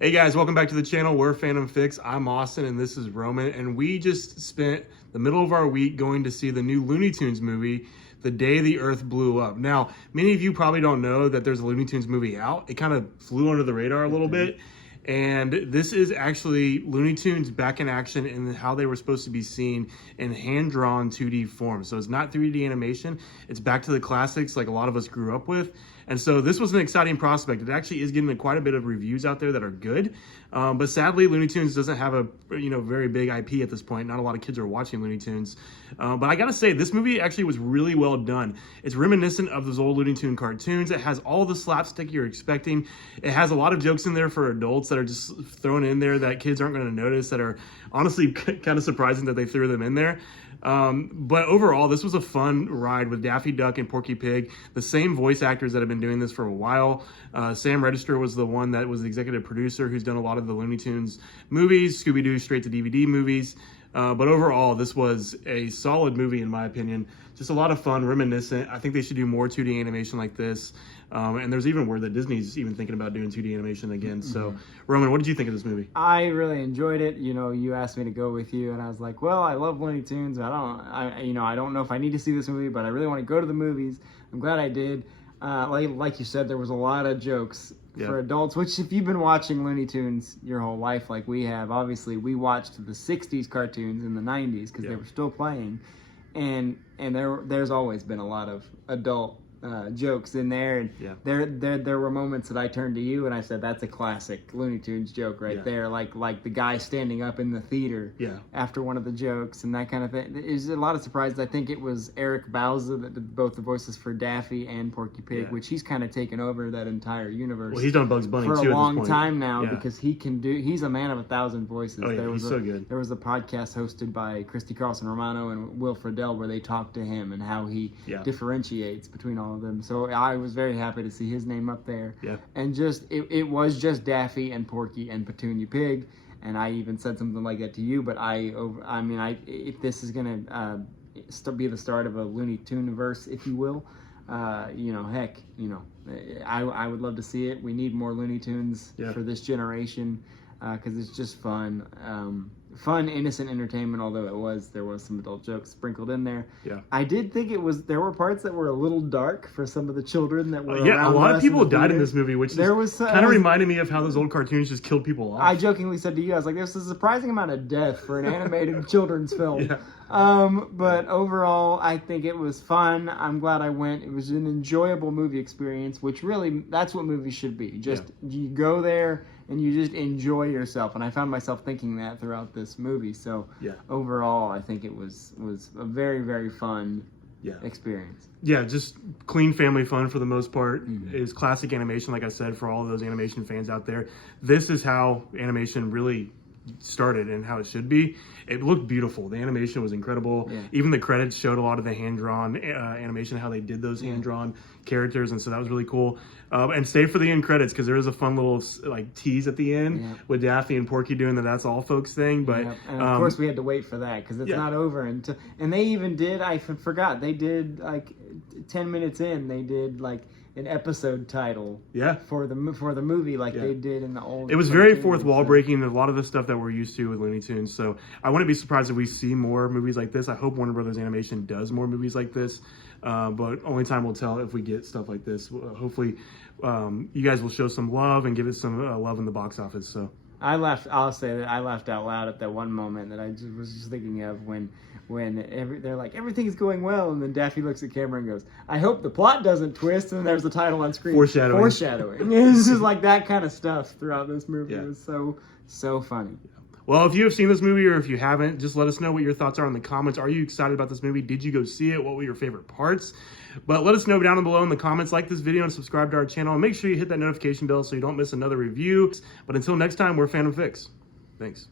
Hey guys, welcome back to the channel. We're Fandom Fix. I'm Austin and this is Roman, and we just spent the middle of our week going to see the new Looney Tunes movie, The Day the Earth Blew Up. Now, many of you probably don't know that there's a Looney Tunes movie out. It kind of flew under the radar a little bit. And this is actually Looney Tunes back in action in how they were supposed to be seen in hand-drawn 2D form. So it's not 3D animation. It's back to the classics like a lot of us grew up with. And so this was an exciting prospect. It actually is getting quite a bit of reviews out there that are good. But sadly, Looney Tunes doesn't have a very big IP at this point. Not a lot of kids are watching Looney Tunes. But I gotta say, this movie actually was really well done. It's reminiscent of those old Looney Tune cartoons. It has all the slapstick you're expecting. It has a lot of jokes in there for adults that are just thrown in there that kids aren't gonna notice, that are honestly kind of surprising that they threw them in there. But overall, this was a fun ride with Daffy Duck and Porky Pig, the same voice actors that have been doing this for a while. Sam Register was the one that was the executive producer who's done a lot of the Looney Tunes movies, Scooby-Doo straight-to-DVD movies. But overall, this was a solid movie in my opinion. Just a lot of fun, reminiscent. I think they should do more 2D animation like this. And there's even word that Disney's even thinking about doing 2D animation again. So, Roman, what did you think of this movie? I really enjoyed it. You know, you asked me to go with you, and I was like, well, I love Looney Tunes. I don't know if I need to see this movie, but I really want to go to the movies. I'm glad I did. Like you said, there was a lot of jokes for adults, which if you've been watching Looney Tunes your whole life like we have, obviously we watched the 60s cartoons in the 90s because they were still playing, and there's always been a lot of adult jokes in there, and there were moments that I turned to you and I said, that's a classic Looney Tunes joke right there, like the guy standing up in the theater after one of the jokes and that kind of thing. There's a lot of surprises. I think it was Eric Bauza that did both the voices for Daffy and Porky Pig, which he's kind of taken over that entire universe. Well, he's done Bugs Bunny for too a long time now, Yeah. because he's a man of 1,000 voices. Oh yeah, he's so good. There was a podcast hosted by Christy Carlson Romano and Will Friedle where they talked to him and how he differentiates between all of them. So I was very happy to see his name up there. Yeah. And just it was just Daffy and Porky and Petunia Pig, and I even said something like that to you. But if this is gonna be the start of a Looney Tuneverse, if you will, I would love to see it. We need more Looney Tunes for this generation because it's just fun. Fun, innocent entertainment, although there was some adult jokes sprinkled in there. Yeah. I did think there were parts that were a little dark for some of the children that were around a lot of people in the died theater. In this movie, which kind of reminded me of how those old cartoons just killed people off. I jokingly said to you, I was like, there's a surprising amount of death for an animated children's film. But overall, I think it was fun. I'm glad I went. It was an enjoyable movie experience, which really, that's what movies should be. You go there and you just enjoy yourself. And I found myself thinking that throughout this movie. So overall, I think it was a very, very fun experience. Yeah, just clean family fun for the most part. It is classic animation, like I said, for all of those animation fans out there. This is how animation really started and how it should be. It looked beautiful. The animation was incredible. Even the credits showed a lot of the hand-drawn animation, how they did those hand-drawn characters, and so that was really cool. And stay for the end credits because there is a fun little tease at the end with Daffy and Porky doing the That's All Folks thing. But and of course we had to wait for that because it's not over until. And they even did. I forgot. They did 10 minutes in. They did an episode title for the movie they did in the old. It was very fourth wall breaking, a lot of the stuff that we're used to with Looney Tunes. So I wouldn't be surprised if we see more movies like this. I hope Warner Brothers Animation does more movies like this, but only time will tell if we get stuff like this. Hopefully you guys will show some love and give it some love in the box office. So I'll say that I laughed out loud at that one moment that I was just thinking of when they're like, everything's going well, and then Daffy looks at camera and goes, I hope the plot doesn't twist, and there's the title on screen. Foreshadowing. It's just like that kind of stuff throughout this movie. It was so funny. Well, if you have seen this movie or if you haven't, just let us know what your thoughts are in the comments. Are you excited about this movie? Did you go see it? What were your favorite parts? But let us know down below in the comments. Like this video and subscribe to our channel. And make sure you hit that notification bell so you don't miss another review. But until next time, we're Fandom Fix. Thanks.